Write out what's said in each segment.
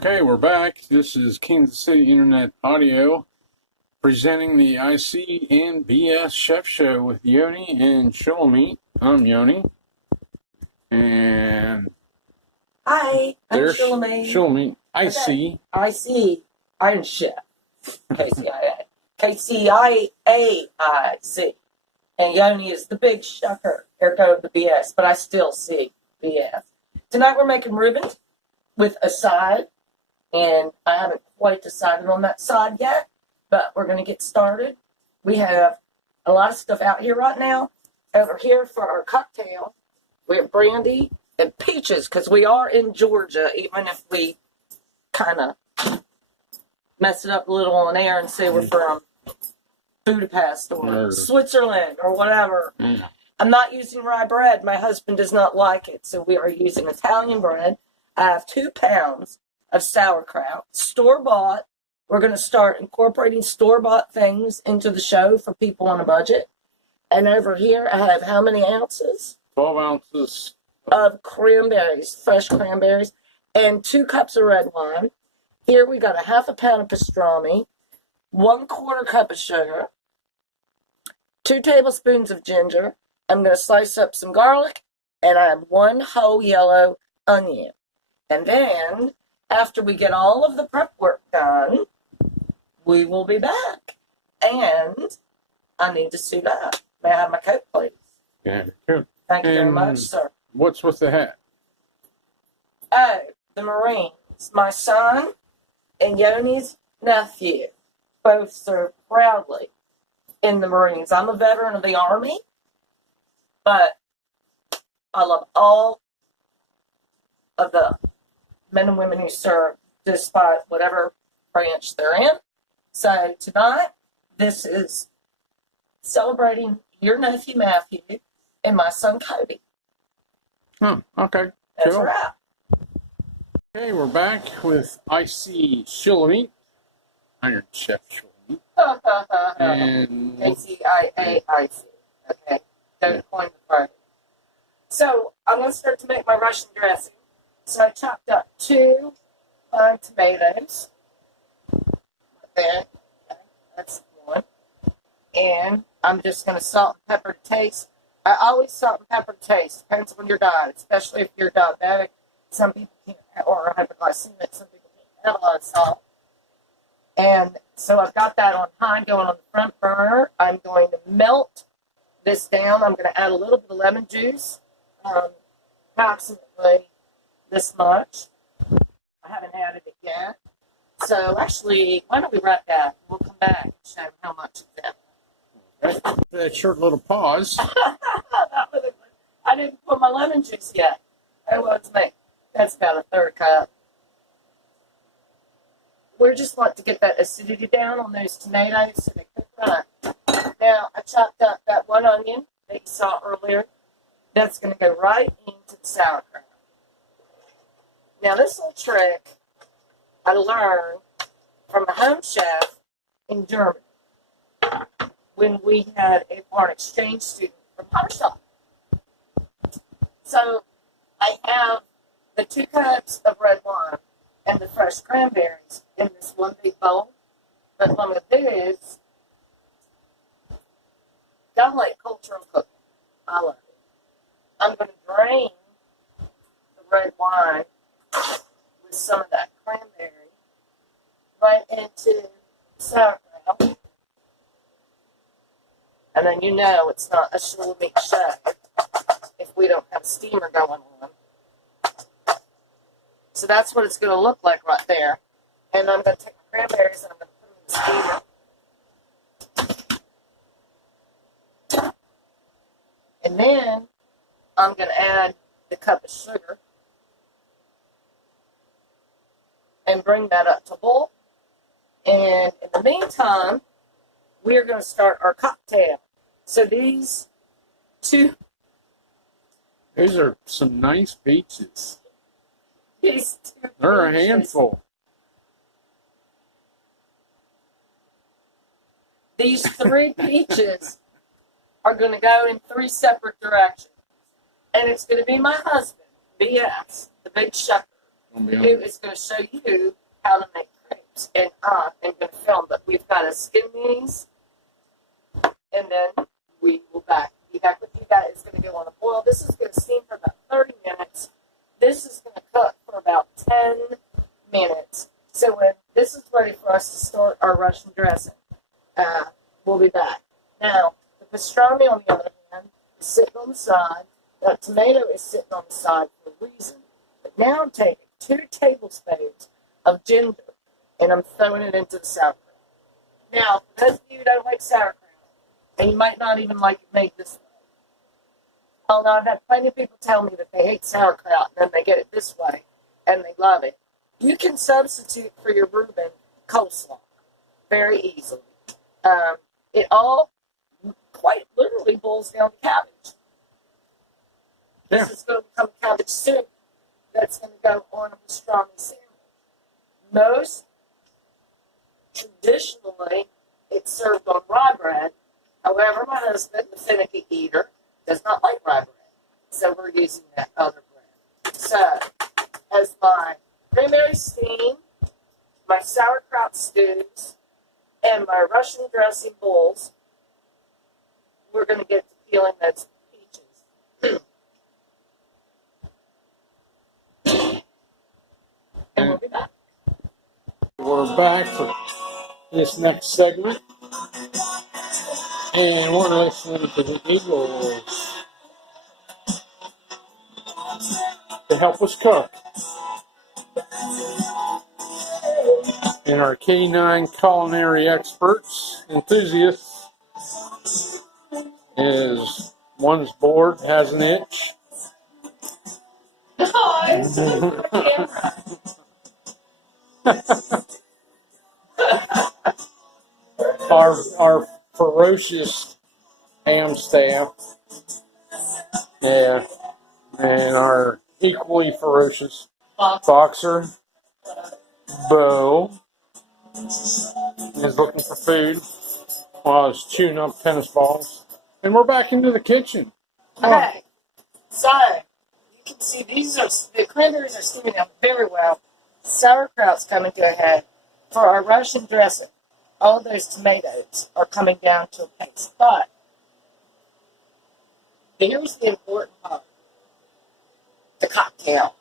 Okay, we're back. This is Kansas City Internet Audio presenting the IC and BS Chef Show with Yoni and Shulamit. I'm Yoni. And hi, I'm there's Shulamit. Shulamit. IC. IC. I'm Chef. KCIA. KCIAIC. And Yoni is the big shucker. Here goes the BS, but I still see BS. Tonight we're making Reuben with a side, and I haven't quite decided on that side yet, but we're going to get started. We have a lot of stuff out here right now. Over here for our cocktail, we have brandy and peaches, because we are in Georgia, even if we kind of mess it up a little on air and say we're from Budapest or Switzerland or whatever. I'm not using rye bread. My husband does not like it, so we are using Italian bread. I have 2 pounds of sauerkraut, store-bought. We're going to start incorporating store-bought things into the show for people on a budget. And over here, I have how many ounces? 12 ounces of cranberries, fresh cranberries, and 2 cups of red wine. Here we got a half a pound of pastrami, 1/4 cup of sugar, 2 tablespoons of ginger. I'm going to slice up some garlic, and I have 1 whole yellow onion. And then, after we get all of the prep work done, we will be back. And I need to suit up. May I have my coat, please? Yeah, cool. Thank you very much, sir. What's with the hat? Oh, the Marines. My son and Yoni's nephew both served proudly in the Marines. I'm a veteran of the Army, but I love all of the men and women who serve, despite whatever branch they're in. So tonight, this is celebrating your nephew Matthew and my son Cody. Oh, okay. That's cool. right. Okay, we're back with IC Shulamit, Iron Chef Shulamit. And KCIAIC. Okay. Don't coin the party. So I'm going to start to make my Russian dressing. So I chopped up 2 fine tomatoes. There. Okay. That's 1. And I'm just going to salt and pepper to taste. I always salt and pepper to taste. Depends on your diet, especially if you're diabetic. Some people can't, or hypoglycemic. Some people can't have a lot of salt. And so I've got that on high going on the front burner. I'm going to melt this down. I'm going to add a little bit of lemon juice, approximately this much. I haven't added it yet. So actually, why don't we wrap that? We'll come back and show them how much it's in. that short little pause. I didn't put my lemon juice yet. That was me. That's about a 1/3 cup. We just want to get that acidity down on those tomatoes so they cook right. Now, I chopped up that 1 onion that you saw earlier. That's going to go right into the sauerkraut. Now, this little trick I learned from a home chef in Germany when we had a foreign exchange student from Harshal. So, I have the 2 cups of red wine and the fresh cranberries in this one big bowl. But what I'm going to do is, I like cultural cooking. I love it. I'm going to drain the red wine with some of that cranberry right into sauerkraut. And then you know it's not a Shulamit show if we don't have a steamer going on. So that's what it's going to look like right there. And I'm going to take my cranberries and I'm going to put them in the steamer. And then I'm going to add the cup of sugar and bring that up to boil. And in the meantime, we're going to start our cocktail. So these are some nice peaches. These 2 They're a peaches. handful. These 3 peaches are going to go in 3 separate directions. And it's going to be my husband, BS, the big shepherd, who is going to show you how to make crepes. And I am going to film, but we've got to skin these, and then we will be back with you guys. It's going to go on a boil. This is going to steam for about 30 minutes. This is going to cook for about 10 minutes. So when this is ready for us to start our Russian dressing, we'll be back. Now, the pastrami, on the other hand, is sitting on the side. That tomato is sitting on the side for a reason. But now I'm taking 2 tablespoons of ginger, and I'm throwing it into the sauerkraut. Now, for those of you who don't like sauerkraut, and you might not even like it made this way, although I've had plenty of people tell me that they hate sauerkraut, and then they get it this way, and they love it, you can substitute for your Reuben coleslaw very easily. It all quite literally boils down to cabbage. Yeah. This is going to become cabbage soup that's going to go on a pastrami sandwich. Most traditionally, it's served on rye bread. However, my husband, the finicky eater, does not like rye bread. So we're using that other bread. So, as my primary steam, my sauerkraut stews, and my Russian dressing bowls, we're going to get to peeling those peaches. And we'll be back. We're back for this next segment, and we're listening to the Eagles to help us cook. And our K9 culinary experts, enthusiasts, is one's bored, has an itch. No, it's for the camera. Our ferocious ham staff, yeah, and our equally ferocious boxer, Bo, is looking for food while I was chewing up tennis balls. And we're back into the kitchen. Okay, so you can see the cranberries are steaming down very well. Sauerkraut's coming to a head. For our Russian dressing, all those tomatoes are coming down to a paste. But here's the important part: the cocktail.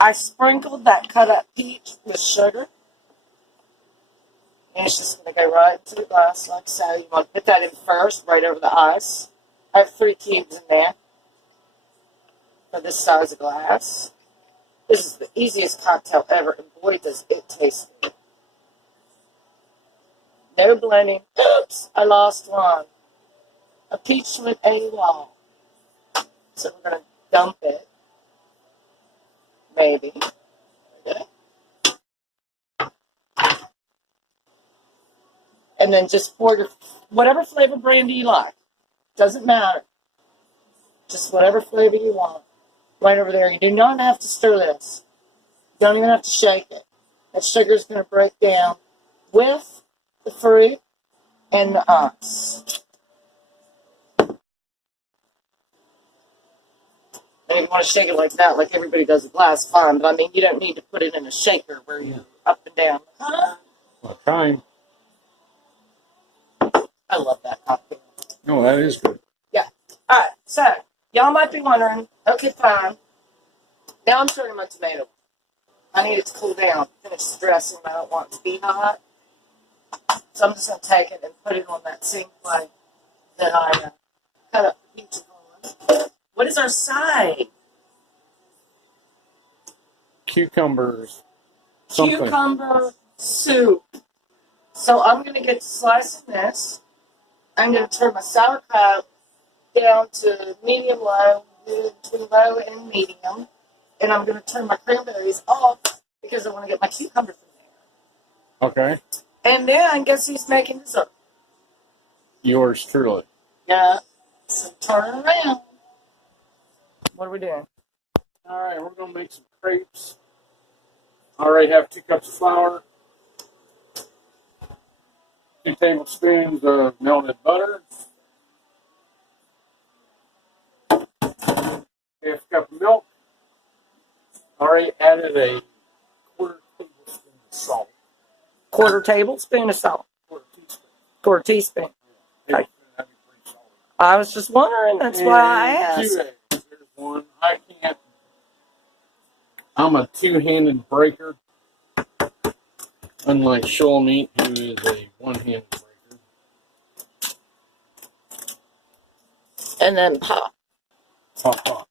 I sprinkled that cut up peach with sugar. And it's just going to go right into the glass like so. You want to put that in first, right over the ice. I have 3 cubes in there for this size of glass. This is the easiest cocktail ever, and boy, does it taste good. No blending. Oops, I lost one. A peach with a wall. So we're going to dump it. Maybe. Okay. And then just pour your whatever flavor brandy you like. Doesn't matter. Just whatever flavor you want. Right over there. You do not have to stir this. You don't even have to shake it. That sugar is going to break down with the fruit and the ice. And if you want to shake it like that, like everybody does a glass, fine. But I mean, you don't need to put it in a shaker where you up and down. What kind? I love that cocktail. No, that is good. Yeah. All right. So, y'all might be wondering, okay, fine. Now I'm turning my tomato. I need it to cool down. Finish the dressing. I don't want it to be hot. So I'm just going to take it and put it on that same plate that I cut up the peaches on. What is our side? Cucumbers. Something. Cucumber soup. So I'm going to get to slicing this. I'm going to turn my sauerkraut down to medium-low, between low and medium. And I'm going to turn my cranberries off because I want to get my cucumbers in there. Okay. And then, guess who's making dessert? Yours truly. Yeah. So turn it around. What are we doing? All right, we're going to make some crepes. I already have 2 cups of flour, 2 tablespoons of melted butter, 1/2 cup of milk, Already added a quarter tablespoon of salt. Quarter tablespoon of salt. Quarter teaspoon. Quarter teaspoon. Tablespoon, that'd be pretty salty. I was just wondering. That's why I asked. 2 eggs. There's one. I can't. I'm a two-handed breaker, unlike Shulamit, who is a one-handed breaker. And then pop. Pop, pop.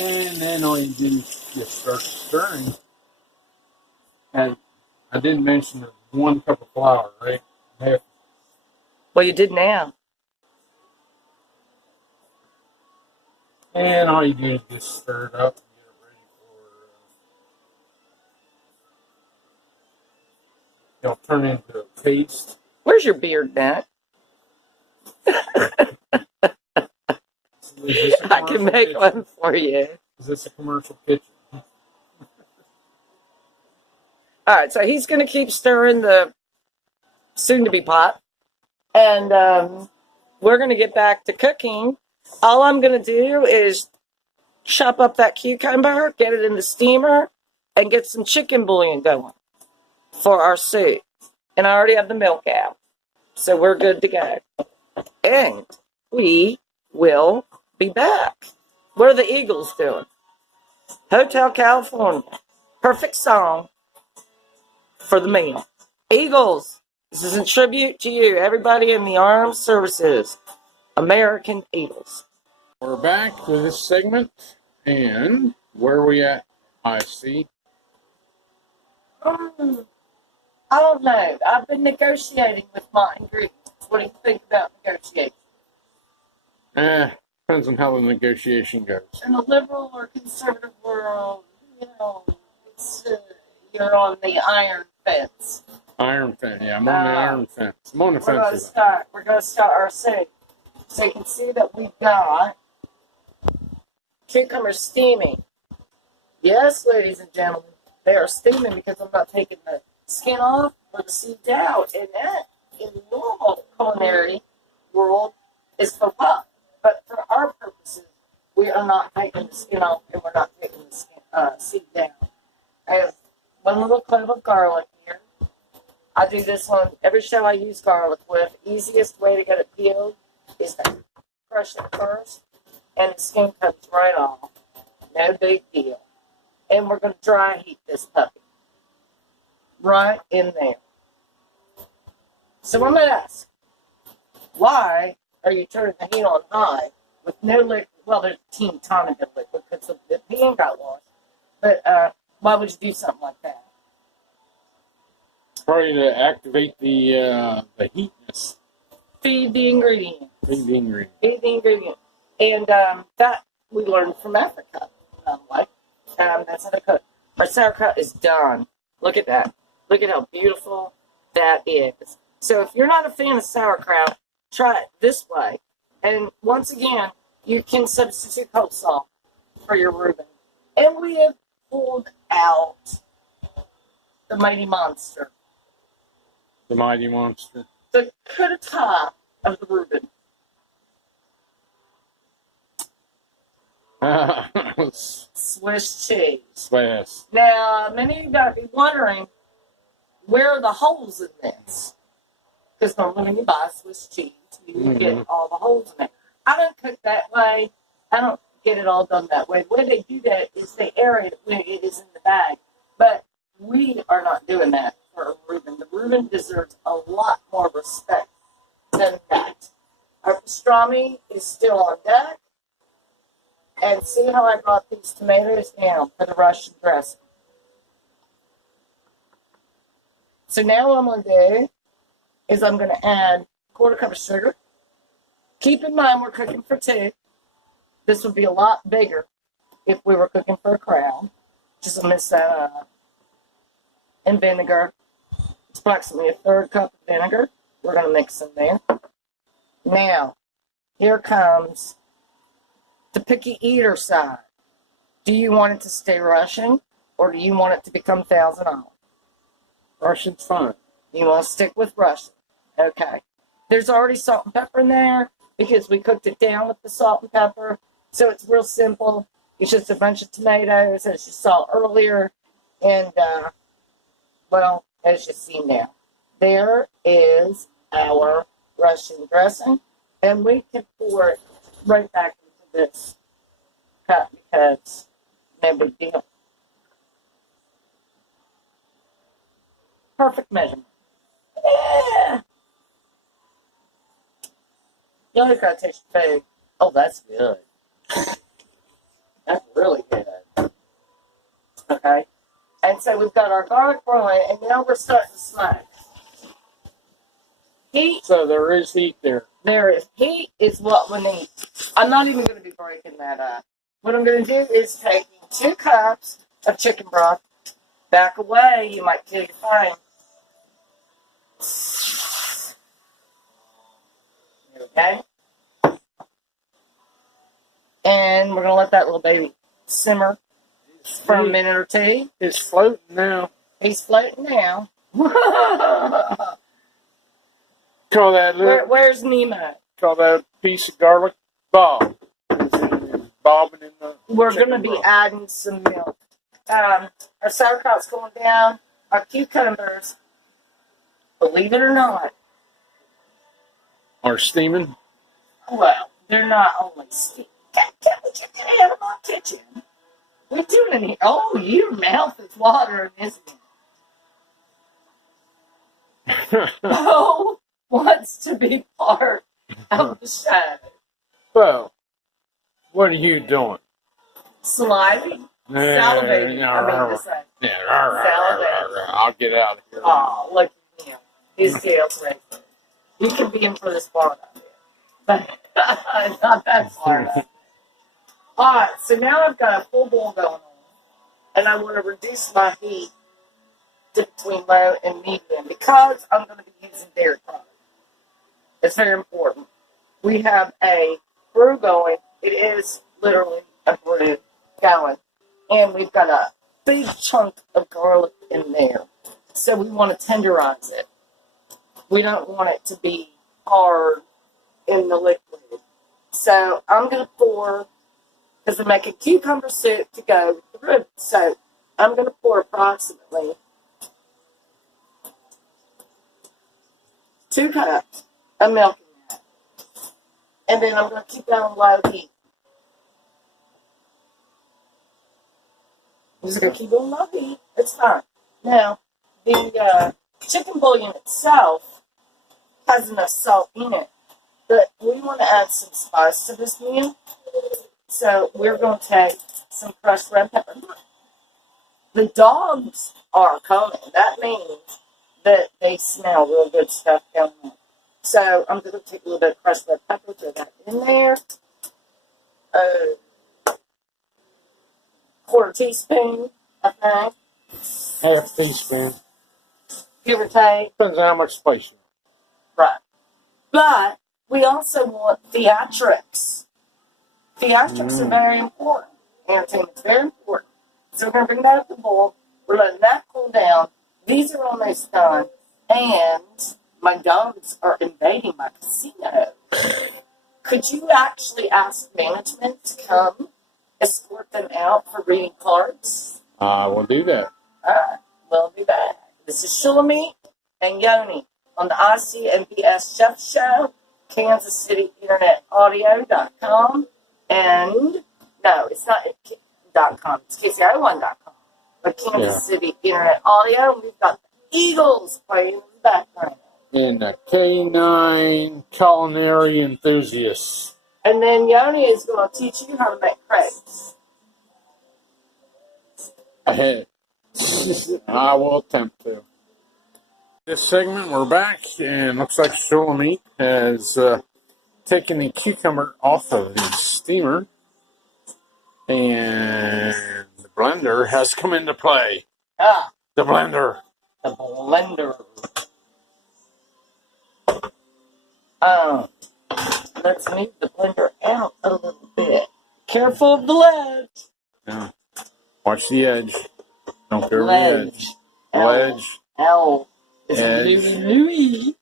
And then all you do is just start stirring. And I didn't mention there's 1 cup of flour, right? Half. Well, you did now. And all you do is just stir it up and get it ready for, it'll turn into a paste. Where's your beard, Matt? I can make kitchen? one for you. Is this a commercial kitchen? All right, so he's going to keep stirring the soon-to-be pot. And we're going to get back to cooking. All I'm going to do is chop up that cucumber, get it in the steamer, and get some chicken bouillon going for our soup. And I already have the milk out. So we're good to go. And we will be back. What are the Eagles doing? Hotel California. Perfect song for the meal. Eagles, this is in tribute to you, everybody in the armed services. American Eagles. We're back with this segment, and where are we at? I see. I don't know. I've been negotiating with my ingredients. What do you think about negotiating? Depends on how the negotiation goes. In the liberal or conservative world, it's, you're on the iron fence. Iron fence, yeah, I'm on the iron fence. I'm on the fence. We're going to start our soup. So you can see that we've got cucumbers steaming. Yes, ladies and gentlemen, they are steaming because I'm not taking the skin off or the seeds out. And that, in normal culinary world, is for fun. But for our purposes, we are not taking the skin off and we're not taking the seed down. I have 1 little clove of garlic here. I do this on every show I use garlic with. Easiest way to get it peeled is to crush it first, and the skin comes right off. No big deal. And we're going to dry heat this puppy. Right in there. So I'm going to ask, why are you turning the heat on high with no liquid? Well, there's a teeny tiny bit of liquid because the pan got washed. But why would you do something like that? Probably to activate the heatness. Feed the ingredient. Feed the ingredient. Feed the ingredient. And that we learned from Africa. That's how to cook. Our sauerkraut is done. Look at that. Look at how beautiful that is. So if you're not a fan of sauerkraut, try it this way. And once again, you can substitute coleslaw for your Reuben. And we have pulled out the mighty monster. The mighty monster. The coup d'etat of the Reuben. Swiss cheese. Swiss. Now, many of you got to be wondering, where are the holes in this? Because normally when you buy Swiss cheese, you get all the holes in it. I don't cook that way. I don't get it all done that way. The way they do that is they aerate it when it is in the bag. But we are not doing that for a Reuben. The Reuben deserves a lot more respect than that. Our pastrami is still on deck. And see how I brought these tomatoes down for the Russian dressing. So now what I'm going to do is I'm going to add 1/4 cup of sugar. Keep in mind we're cooking for 2. This would be a lot bigger if we were cooking for a crowd. Just mix that up. And vinegar. It's approximately 1/3 cup of vinegar. We're going to mix in there. Now, here comes the picky eater side. Do you want it to stay Russian, or do you want it to become Thousand Island? Russian's fine. You want to stick with Russian. Okay. There's already salt and pepper in there because we cooked it down with the salt and pepper. So it's real simple. It's just a bunch of tomatoes, as you saw earlier. And, well, as you see now, there is our Russian dressing. And we can pour it right back into this cup because no big deal. Perfect measurement. Yeah. You always gotta taste your food. Oh, that's good. That's really good. Okay. And so we've got our garlic broiling, and now we're starting to smoke. Heat. So there is heat there. There is. Heat is what we need. I'm not even going to be breaking that up. What I'm going to do is taking 2 cups of chicken broth. Back away, you might kill your flame. Okay? And we're going to let that little baby simmer for a minute or 2. It's floating now. He's floating now. Call that Where's Nemo? Call that piece of garlic bob. It's bobbing in the. We're going to be adding some milk. Our sauerkraut's going down. Our cucumbers, believe it or not, Are steaming. well, they're not only steaming. Can't we get that out of my kitchen? We're doing it here. Oh, your mouth is watering, isn't it? Oh, wants to be part of the show. Well, what are you doing? Sliding, salivating. I mean, to say. Yeah, I'll get out of here. Oh, look at him. His tail's right there. You can be in for this part of it. But not that part of it. Alright, so now I've got a full boil going on. And I want to reduce my heat to between low and medium because I'm going to be using dairy products. It's very important. We have a brew going. It is literally a brew going. And we've got a big chunk of garlic in there. So we want to tenderize it. We don't want it to be hard in the liquid. So I'm going to pour, because I'm making cucumber soup to go with the Reuben. So I'm going to pour approximately 2 cups of milk in that. And then I'm going to keep that on low heat. I'm just going to keep it on low heat. It's fine. Now, the chicken bouillon itself has enough salt in it, but we want to add some spice to this meal. So we're going to take some crushed red pepper. The dogs are coming. That means that they smell real good stuff going on. So I'm going to take a little bit of crushed red pepper, throw that in there. Quarter teaspoon, I think. Half teaspoon. Give or take. Depends on how much spice you Right. But we also want theatrics. Theatrics are very important. Entertainment's very important. So we're going to bring that up to the boil. We're letting that cool down. These are almost done. And my dogs are invading my casino. Could you actually ask management to come escort them out for reading cards? We'll do that. Alright, we'll be back. This is Shulamit and Yoni on the ICMPS Chef Show, Kansas City Internet Audio.com, and no, it's not .com, it's KCI1.com, but Kansas City Internet Audio, and we've got the Eagles playing in the background. And the K9 culinary enthusiasts. And then Yoni is going to teach you how to make crepes. I will attempt to. This segment, we're back, and looks like Shulamit has taken the cucumber off of the steamer, and the blender has come into play. Ah, The blender. the blender. Let's move the blender out a little bit. Careful of the ledge. Yeah. Watch the edge. Don't go over the Ledge. edge. The ledge. L. It's Edge. Louie.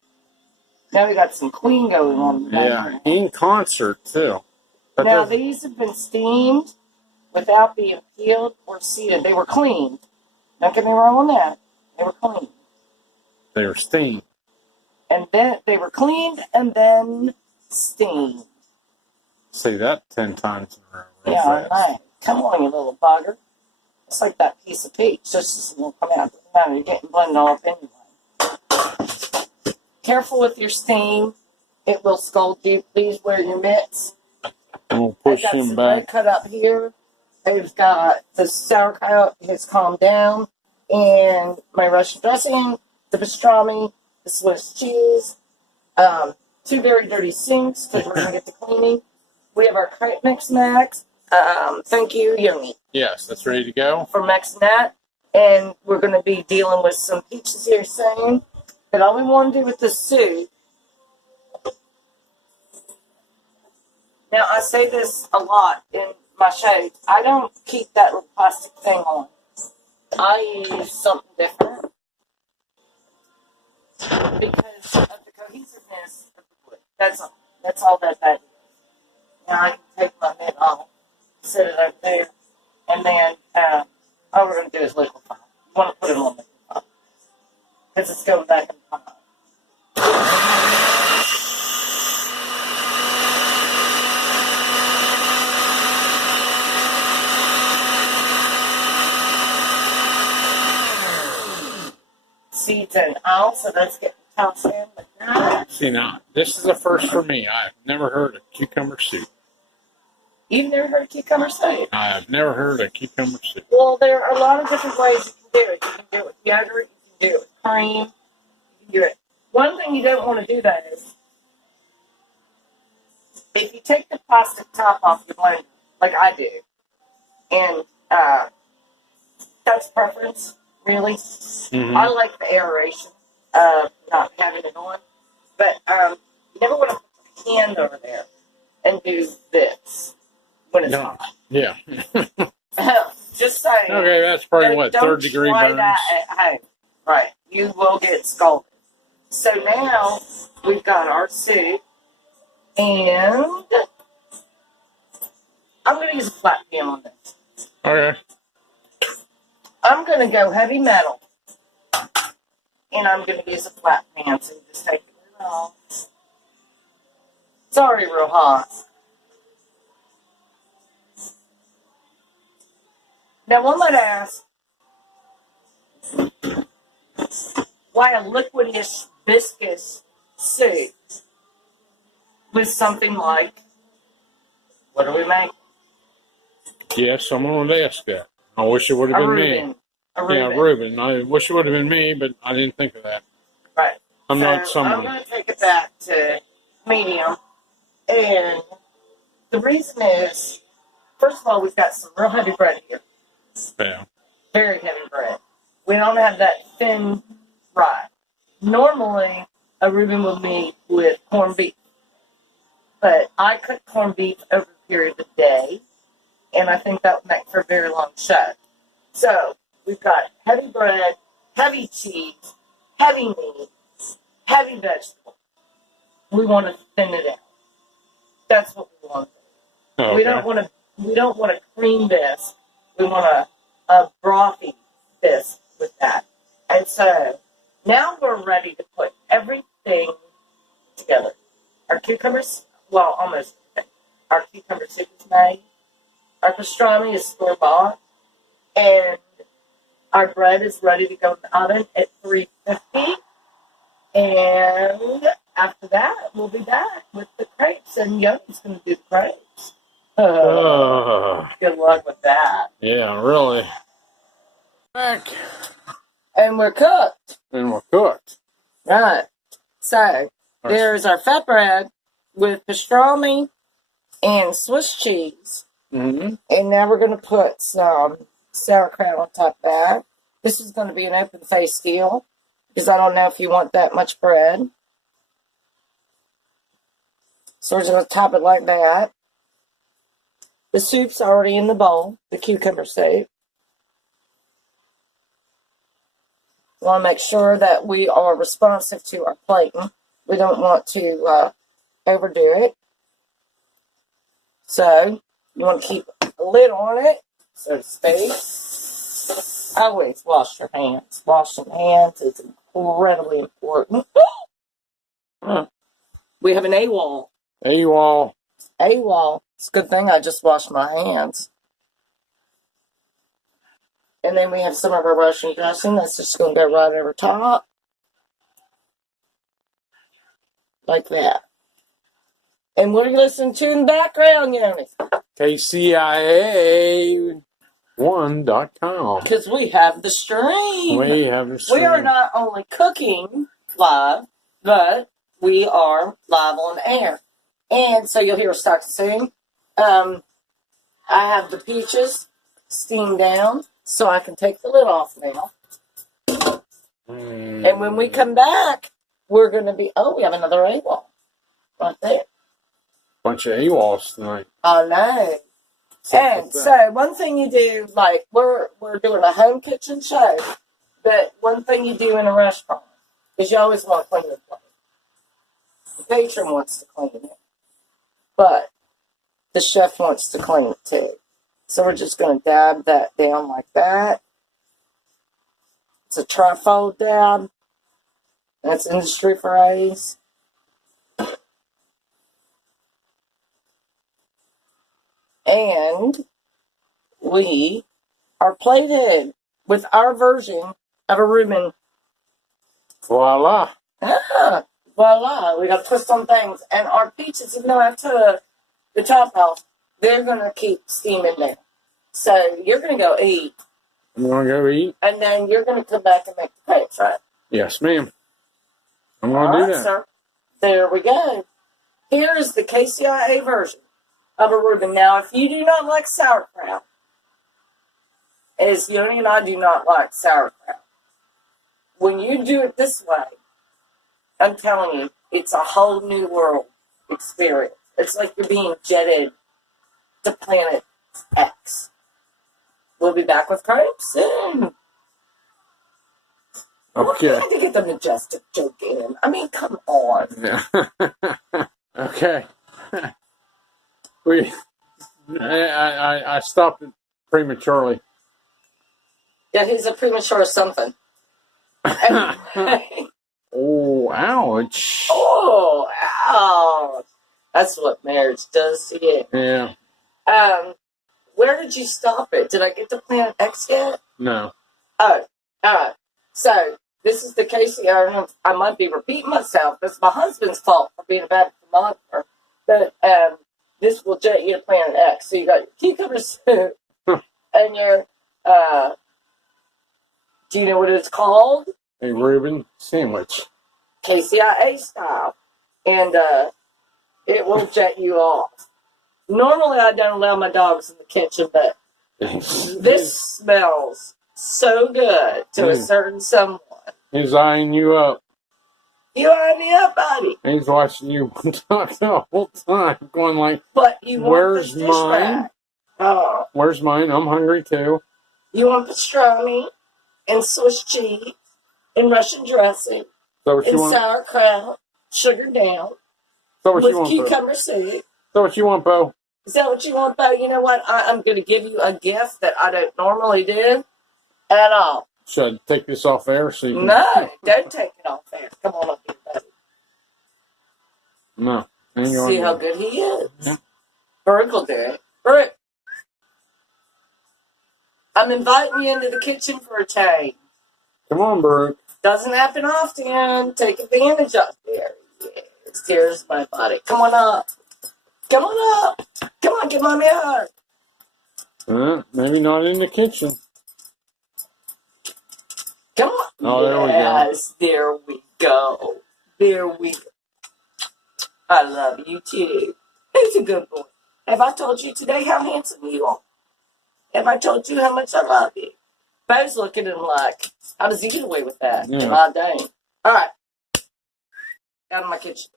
Now we got some Queen going on. Yeah, in concert, too. But Now the- these have been steamed without being peeled or seeded. They were cleaned. Don't get me wrong on that. They were cleaned. They were steamed. And then they were cleaned and then steamed. See that 10 times in a row. Yeah, Fast. right. Come on, you little bugger. It's like that piece of peach. Just going to come out. Doesn't matter. You're getting blended off anyway. Careful with your steam. It will scald you. Please wear your mitts. And we'll push I've got him some back. bread cut up here. I've got the sauerkraut has calmed down. And my Russian dressing, the pastrami, the Swiss cheese. 2 very dirty sinks because we're going to get to cleaning. We have our crepe mix max. Thank you, Yoni. Yes, that's ready to go. For mixing that. And we're going to be dealing with some peaches here soon. But all we want to do with this soup. Now, I say this a lot in my shows. I don't keep that little plastic thing on. I use something different. Because of the cohesiveness of the wood. That's all. That's all that is. Now, I can take my mitt off, set it up there, and then all we're going to do is liquefy. You want to put it on liquefy. Because it's going back in the pot. Seeds and all, so let's get the toss in with that. See, now, this is a first for me. I've never heard of cucumber soup. You've never heard of cucumber soup? I've never heard of cucumber soup. Well, there are a lot of different ways you can do it. You can do it with yogurt, you can do it with cream, you can do it. One thing you don't want to do that is, if you take the plastic top off your blender, like I do, and that's preference, really. Mm-hmm. I like the aeration of not having it on, but you never want to put your hand over there and do this when it's hot. Yeah. Just saying. Okay, that's probably what, Don't 3rd-degree try burns? that at home. Right. You will get scalded. So now we've got our soup, and I'm going to use a flat pan on this. Okay. I'm going to go heavy metal, and I'm going to use a flat pan, so just take it off. It's already real hot. Now, one might ask, why a liquidish, viscous soup with something like, what do we make? Yes, someone would ask that. I wish it would have A been Reuben. me. A Reuben. Yeah, Reuben. I wish it would have been me, but I didn't think of that. Right. I'm So not someone. I'm going to take it back to medium. And the reason is, first of all, we've got some real heavy bread here. Yeah. Very heavy bread. We don't have that thin rye. Normally, a Reuben would be with corned beef. But I cook corned beef over a period of the day, and I think that would make for a very long show. So, we've got heavy bread, heavy cheese, heavy meat, heavy vegetable. We want to thin it out. That's what we want to do. Okay. We don't want to cream this. We want a brothy this with that. And so now we're ready to put everything together. Our cucumbers, well, almost everything. Our cucumber soup is made. Our pastrami is store-bought. And our bread is ready to go in the oven at 350. And after that, we'll be back with the crepes. And Yoni's going to do the crepes. Good luck with that. Yeah, really. Back. And we're cooked. And we're cooked. Right. So, there's our fat bread with pastrami and Swiss cheese. Mm-hmm. And now we're going to put some sauerkraut on top of that. This is going to be an open-faced deal because I don't know if you want that much bread. So we're just going to top it like that. The soup's already in the bowl, the cucumber soup. We want to make sure that we are responsive to our plating. We don't want to overdo it. So, you want to keep a lid on it so to speak. Always wash your hands. Washing hands is incredibly important. We have an AWOL. AWOL. AWOL. It's a good thing I just washed my hands. And then we have some of our Russian dressing. That's just going to go right over top. Like that. And what are you listening to in the background, Yoni? KCIA1.com. Because we have the stream. We have the stream. We are not only cooking live, but we are live on air. And so you'll hear us talk soon. I have the peaches steamed down, so I can take the lid off now. And when we come back, we're going to be... Oh, we have another AWOL right there. Bunch of AWOLs tonight. Oh, no. And so one thing you do, like, we're doing a home kitchen show, but one thing you do in a restaurant is you always want to clean the plate. The patron wants to clean it, but the chef wants to clean it too. So we're just going to dab that down like that. It's a trifold dab. That's industry phrase. And we are plated with our version of a Reuben. Voila. Voila. We got to twist on things. And our peaches, even though I took the top off, they're going to keep steaming there. So you're going to go eat. I'm going to go eat. And then you're going to come back and make the crepes, right? Yes, ma'am. I'm going to do that. Sir. There we go. Here is the KCIA version of a Reuben. Now, if you do not like sauerkraut, as Yoni and I do not like sauerkraut, when you do it this way, I'm telling you, it's a whole new world experience. It's like you're being jetted to planet X. We'll be back with crepes soon. Okay. We had to get the majestic joke in. I mean, come on. Yeah. Okay. I stopped it prematurely. Yeah, he's a premature something. Anyway. Oh, ouch. Oh, ouch. That's what marriage does to you. Yeah. Where did you stop it? Did I get to Planet X yet? No. Oh, all right. So, this is the case. I might be repeating myself. It's my husband's fault for being a bad thermometer. But this will jet you to Planet X. So, you got your cucumber soup and your, do you know what it's called? A Reuben sandwich. KCIA style. And it will jet you off. Normally, I don't allow my dogs in the kitchen, but this smells so good to a certain someone. He's eyeing you up. You eye me up, buddy. He's watching you talk the whole time, going like, but you want where's the dish mine? back. Oh. Where's mine? I'm hungry too. You want pastrami and Swiss cheese and Russian dressing and sauerkraut, sugar down, with cucumber soup. So what you want, Bo? Is that what you want, Bo? You know what? I'm going to give you a gift that I don't normally do at all. Should I take this off air so you can... No, don't take it off air. Come on up here, buddy. No. See how good he is. Yeah. Brooke will do it. Brooke, I'm inviting you into the kitchen for a change. Come on, Brooke. Doesn't happen often. Take advantage of it. Yes, here's my body. Come on up. Come on up. Come on, give mommy a hug. Maybe not in the kitchen. Come on. Oh, there we go. Yes, there we go. There we go. I love you too. He's a good boy. Have I told you today how handsome you are? Have I told you how much I love you? Bo's looking at him like, how does he get away with that? Yeah. My dang. All right. Out of my kitchen.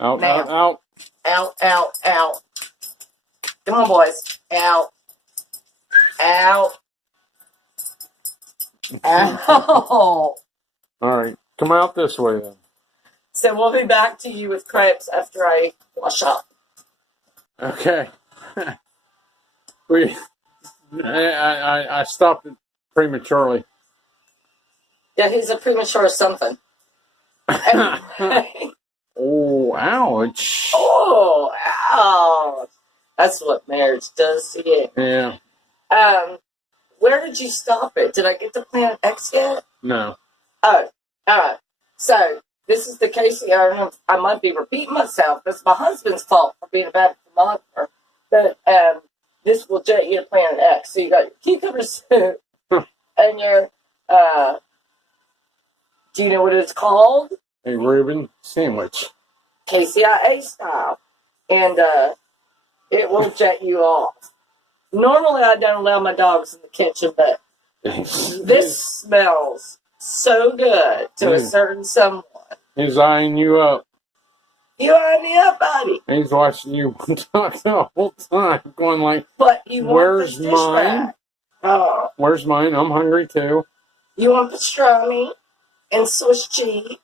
Out, now. out. Out, out, out. Come on, boys. Out. Out. Out. All right. Come out this way, then. So we'll be back to you with crepes after I wash up. Okay. I stopped it prematurely. Yeah, he's a premature something. Anyway. Oh, ouch. Oh, ouch. That's what marriage does to you. Yeah. Where did you stop it? Did I get to Planet X yet? No. Oh, all right. So, this is the Casey. I might be repeating myself. It's my husband's fault for being a bad thermometer. But this will jet you to Planet X. So, you got your cucumber soup and your, do you know what it's called? A Reuben sandwich. KCIA style. And it will jet you off. Normally, I don't allow my dogs in the kitchen, but this smells so good to a certain someone. He's eyeing you up. You eye me up, buddy. He's watching you talk the whole time, going like, But you want where's the dish mine? rag. Oh. Where's mine? I'm hungry too. You want pastrami and Swiss cheese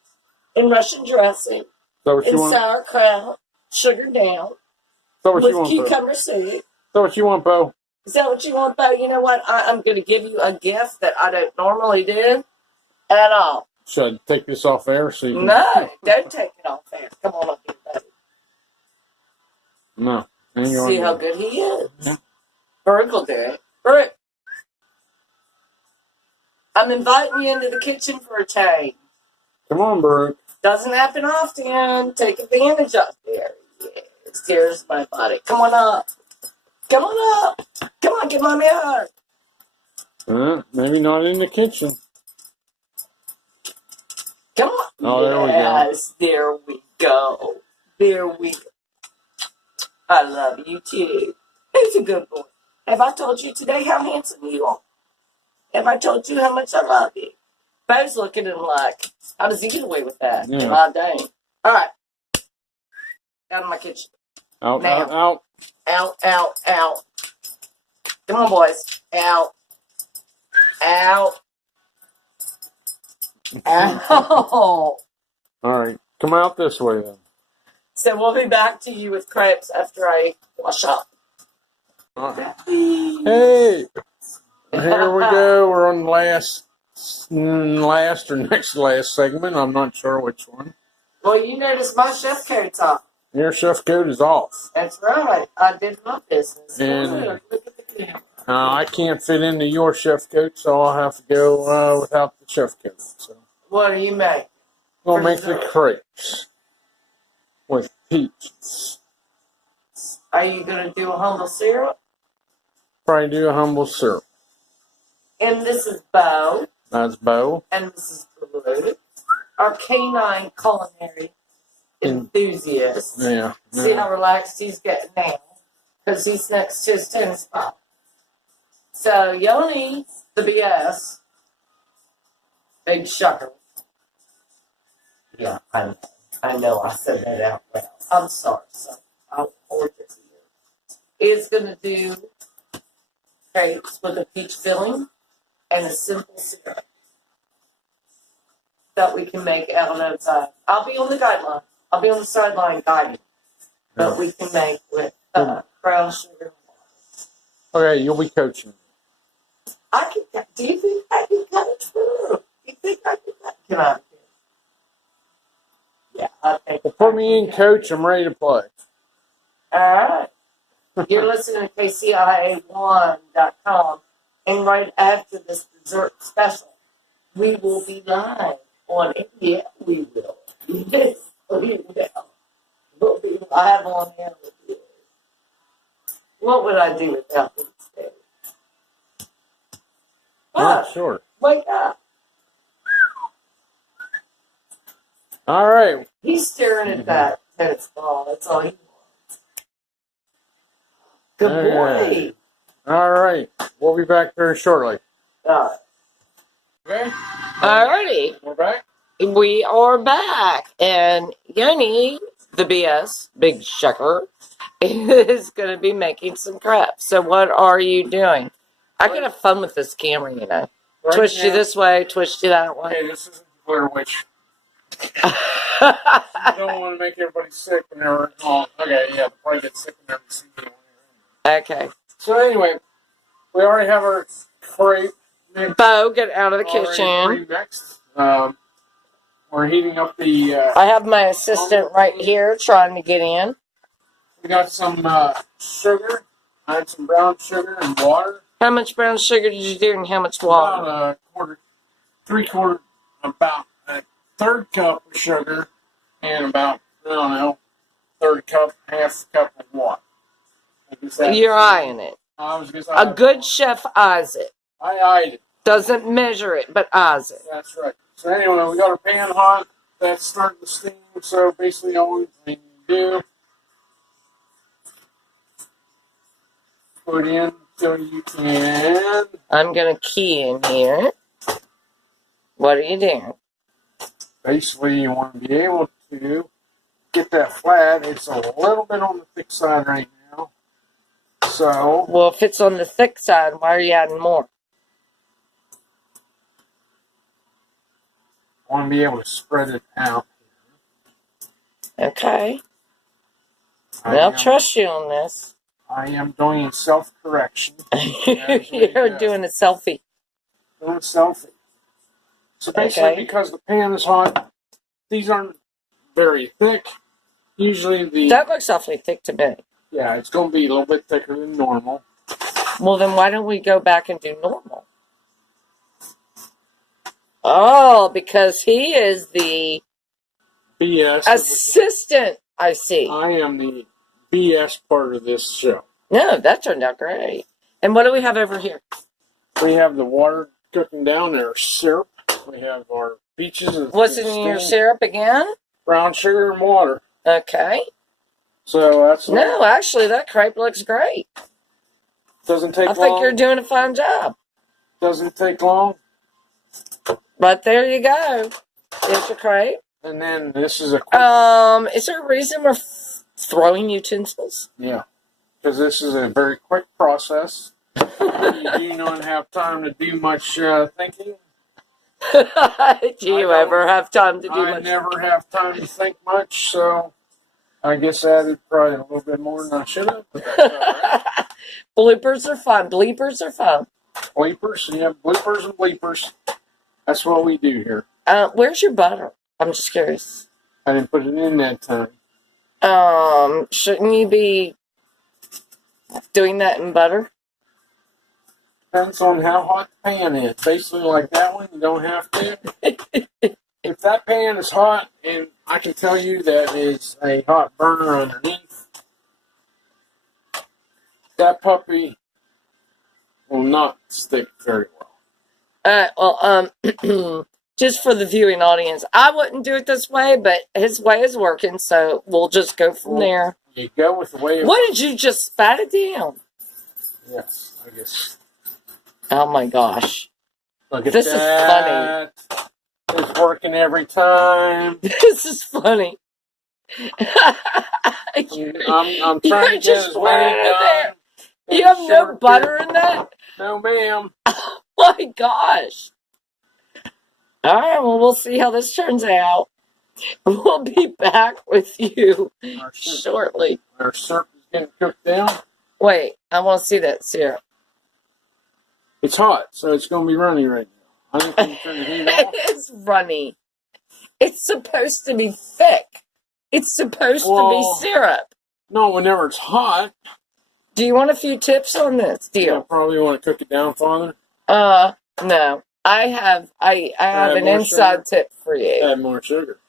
and Russian dressing So what you and want? sauerkraut, sugar down, So what with you want, Bo? cucumber soup. So what you want, Bo? Is that what you want, Bo? You know what? I'm going to give you a gift that I don't normally do at all. Should I take this off air so you can... No, don't take it off there. Come on up here, buddy. No. See how good he is. Yeah. Burke will do it. Burke, I'm inviting you into the kitchen for a change. Come on, Brooke. Doesn't happen often. Take advantage of it. Yes, here's my body. Come on up. Come on up. Come on, give mommy a hug. Maybe not in the kitchen. Come on. Oh, there we go. Yes, there we go. There we go. I love you too. He's a good boy. Have I told you today how handsome you are? Have I told you how much I love you? Bo's looking at him like, how does he get away with that? Yeah. And I don't. All right. Out of my kitchen. Out, Now. out, out. Out, out, out. Come on, boys. Out. Out. Out. All right. Come out this way then. So we'll be back to you with crepes after I wash up. All right. Hey. Here we go. We're on the last or next to last segment. I'm not sure which one. Well, you notice my chef coat's off. Your chef coat is off. That's right. I did my business. And Look at the camera. I can't fit into your chef coat, so I'll have to go without the chef coat. So What do you make? we'll make the crepes with peaches. Are you going to do a humble syrup? Probably do a humble syrup. And this is Bo. That's Bo. And this is Blue. Our canine culinary enthusiast. Yeah. See how relaxed he's getting now? Because he's next to his tennis spot. So, Yoni, the BS, big shucker. Yeah, I know I said that out loud. I'm sorry, son. I'll forward it to you. Is going to do crepes with a peach filling and a simple syrup that we can make out of. I'll be on the guideline. I'll be on the sideline guiding. But we can make with brown sugar. Okay, you'll be coaching. I can. Do you think I can coach? Do you think I can coach? Can I? Yeah, I think. Well, put me in, coach. I'm ready to play. All right. You're listening to KCIA1.com, and right after this dessert special, we will be live on it. Yeah, we will. Yes, we will. We'll be live on air with you. What would I do without these days? Oh, sure. Wake up. All right. He's staring at that tennis ball. That's all he wants. Good boy. All right. We'll be back very shortly. Okay. Alrighty. We're back. We are back. And Yoni, the BS, big shucker, is going to be making some crepes. So what are you doing? I can have fun with this camera, you know. Right twist now, you this way, twist you that way. Hey, this isn't Blair Witch. You don't want to make everybody sick when they're... Oh, okay, yeah, probably get sick when they're... Okay. So anyway, We already have our crepe mix. Bo, get out of the already kitchen. pre-mixed. We're heating up the. I have my assistant right here trying to get in. We got some sugar. I had some brown sugar and water. How much brown sugar did you do and how much water? About about a third cup of sugar and about, I don't know, third cup, half cup of water. You're eyeing it. A good chef eyes it. I eyed it. Doesn't measure it, but eyes it. That's right. So anyway, we got our pan hot. That's starting to steam. So basically all we need to do, put in so you can. I'm going to key in here. What are you doing? Basically, you want to be able to get that flat. It's a little bit on the thick side right now. So. Well, if it's on the thick side, why are you adding more? I want to be able to spread it out. Okay. I'll trust you on this. I am doing self-correction. You're doing a selfie. Doing a selfie. So basically, because the pan is hot, these aren't very thick. Usually that looks awfully thick to me. Yeah, it's going to be a little bit thicker than normal. Well, then why don't we go back and do normal? Oh, because he is the BS assistant, I see. I am the BS part of this show. No, that turned out great. And what do we have over here? We have the water cooking down there, syrup. We have our peaches. What's in your syrup again? Brown sugar and water. Okay. So that's... No, actually, that crepe looks great. Doesn't take long. I think you're doing a fine job. Doesn't take long. But there you go. There's your crepe. And then this is a... Is there a reason we're throwing utensils? Yeah. Because this is a very quick process. You do not have time to do much thinking. Do you ever have time to do much? I never have time to think much, so I guess I added probably a little bit more than I should have. But that's all right. Bloopers are fun. Bleepers are fun. Bleepers? Yeah, bloopers and bleepers. That's what we do here. Where's your butter? I'm just curious. I didn't put it in that time. Shouldn't you be doing that in butter? Depends on how hot the pan is. Basically, like that one, you don't have to. If that pan is hot, and I can tell you that is a hot burner underneath, that puppy will not stick very well. Just for the viewing audience, I wouldn't do it this way, but his way is working, so we'll just go from there. You go with the way. What did you just spat it down? Yes, I guess. Oh my gosh! Look at this that. Is funny. It's working every time. This is funny. I'm trying to get as many done. You have no butter in that? No, ma'am. Oh my gosh! All right, well, we'll see how this turns out. We'll be back with you shortly. Our syrup is getting cooked down. Wait, I want to see that syrup. It's hot, so it's going to be runny right now. I think we can turn the heat off. It's runny. It's supposed to be thick. It's supposed to be syrup. No, whenever it's hot. Do you want a few tips on this deal? I probably want to cook it down farther. No. I have an inside tip for you. Add more sugar.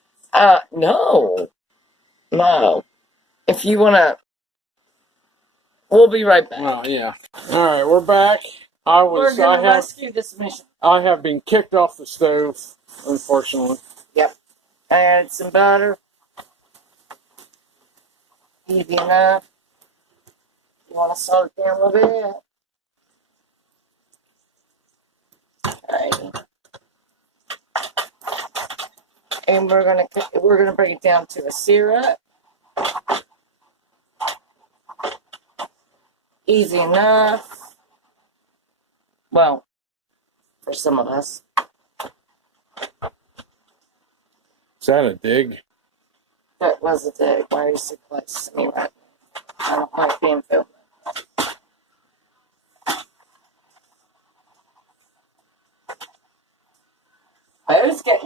No. If you want to, we'll be right back. Well, yeah. All right, we're back. We're going to rescue this mission. I have been kicked off the stove, unfortunately. Yep. I added some butter. Easy enough. You want to salt it down a little bit. Okay. And we're gonna bring it down to a syrup. Easy enough. Well, for some of us. Is that a dig? That was a dig. Why are you so close to me right now? I don't like being filmed.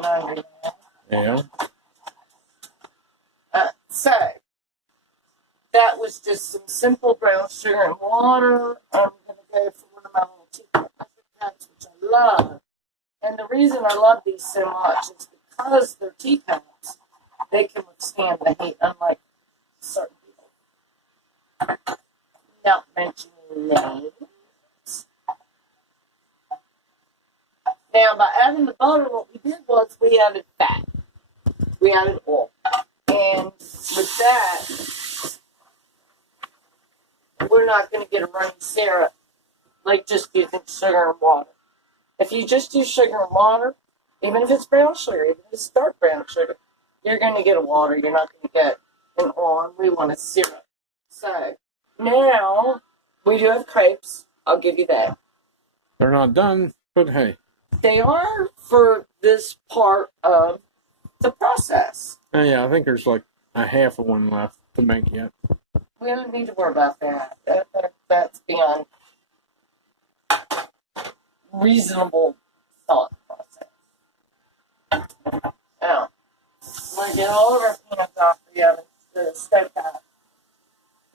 $14.99. Yeah. So that was just some simple brown sugar and water. I'm going to go for one of my little teacup cups, which I love. And the reason I love these so much is because they're teacups, they can withstand the heat, unlike certain people. Not mentioning names. Now, by adding the butter, what we did was we added fat. We added oil. And with that, we're not going to get a runny syrup like just using sugar and water. If you just use sugar and water, even if it's brown sugar, even if it's dark brown sugar, you're going to get a water. You're not going to get an oil. And we want a syrup. So now we do have crepes. I'll give you that. They're not done, but hey. They are for this part of the process. Yeah, I think there's like a half of one left to make yet. We don't need to worry about that. That's beyond reasonable thought process. Now, I'm going to get all of our peanuts off the stove top.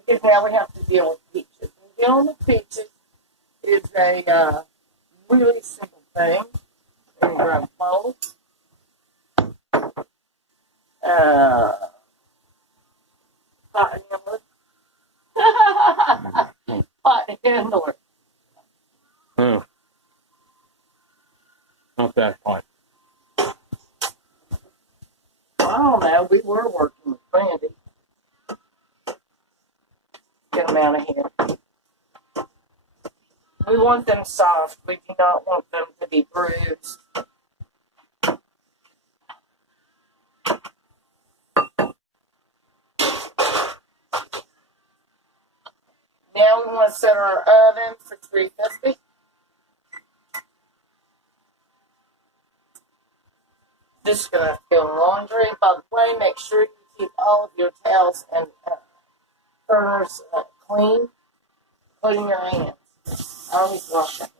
Because now we have to deal with peaches. And dealing with peaches is a really simple thing. We're going to grab a bowl. Hot handler. Hot handler. Oh. Not that hot. I don't know. We were working with Brandy. Get them out of here. We want them soft. We do not want them to be bruised. Now we want to set our oven for 350. This is going to go in laundry. By the way, make sure you keep all of your towels and burners clean, including your hands. Always wash your hands.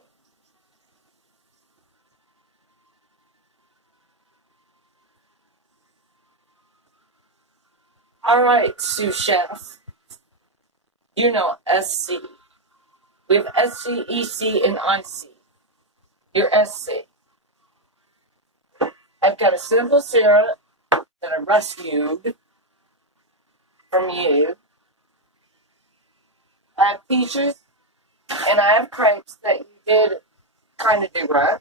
All right, sous chef. You know SC. We have SC, EC, and IC. Your SC. I've got a simple syrup that I rescued from you. I have peaches, and I have crepes that you did kind of do right.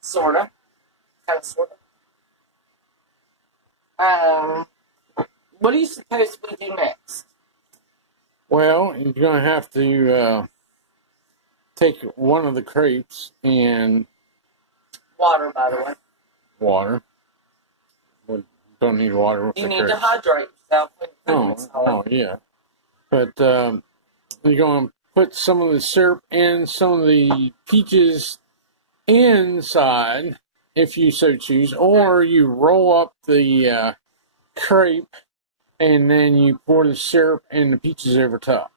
Sort of. Kind of, sort of. What do you suppose we do next? Well, you're going to have to take one of the crepes and... Water, by the way. Water. We don't need water with You the need crepes. to hydrate yourself when you put Oh, yeah. But you're going to put some of the syrup and some of the peaches inside, if you so choose, or you roll up the crepe and then you pour the syrup and the peaches over top.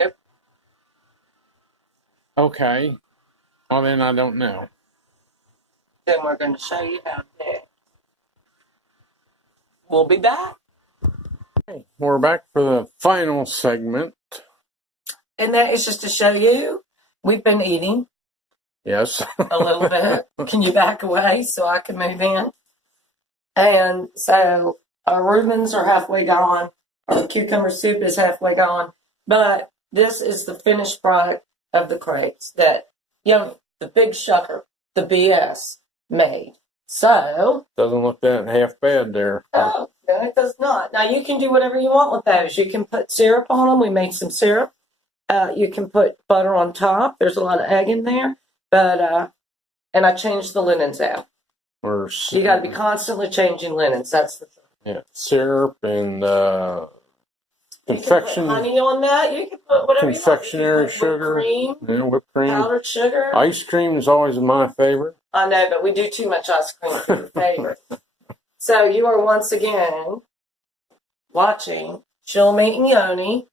Yep. Okay. Well, then I don't know. Then we're going to show you how to do it. We'll be back. Okay, we're back for the final segment. And that is just to show you, we've been eating Yes. a little bit. Can you back away so I can move in? And so our Reubens are halfway gone. Our cucumber soup is halfway gone. But this is the finished product of the crepes that, the big shucker, the BS, made. So. Doesn't look that half bad there. Oh, no, it does not. Now, you can do whatever you want with those. You can put syrup on them. We made some syrup. You can put butter on top. There's a lot of egg in there. But, and I changed the linens out. You got to be constantly changing linens. That's the thing. Yeah, syrup and confection. You can put honey on that. You can put whatever confectionery you want. sugar. Whipped cream. Powdered sugar. Ice cream is always my favorite. I know, but we do too much ice cream for your favorite. So you are once again watching Shilmeet and Yoni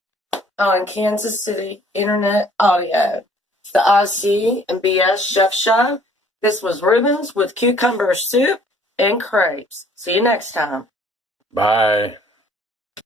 on Kansas City Internet Audio, the IC and BS Chef Show. This was Reuben's with cucumber soup and crepes. See you next time. Bye.